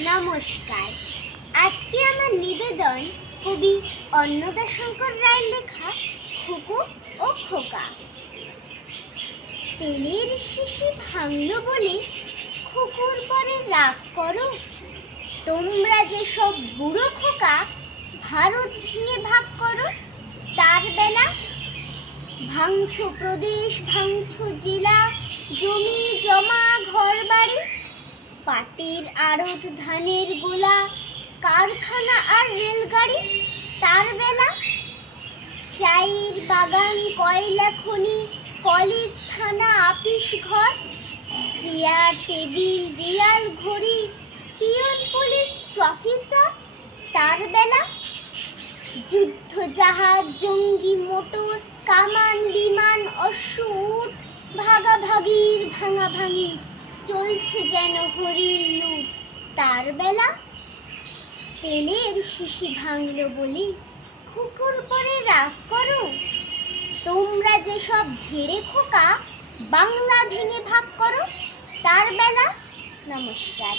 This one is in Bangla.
নমস্কার। আজকে আমার নিবেদন কবি অন্নদাশঙ্কর রায়ের লেখা খুকু ও খোকা। তেলের শিশি ভাঙলো বলে খুকুর পরে রাগ করো। তোমরা যে সব বুড়ো খোকা ভারত ভেঙে ভাগ করো। তার বেলা ভাঙছো প্রদেশ, ভাঙছো জেলা, জমি জমা ঘর বাড়ি, পাটের আড়ত, ধানের গোলা, কারখানা আর রেলগাড়ি। তার বেলা চায়ের বাগান, কয়লা খনি, কলেজ, থানা, আপিস ঘর, চেয়ার টেবিল, দেয়াল ঘড়ি, পিয়ন পুলিশ প্রফেসর। তার বেলা যুদ্ধ জাহাজ, জঙ্গি মোটর, কামান বিমান, অশ্ব উট, ভাগাভাগির ভাঙাভাঙি চলছে যেন হরিণ লুট। তার বেলা তেলের শিশি ভাঙলো বলি খুকুর পরে রাগ করো। তোমরা যে সব ধেড়ে খোকা বাংলা ভেঙে ভাগ করো। তার বেলা। নমস্কার।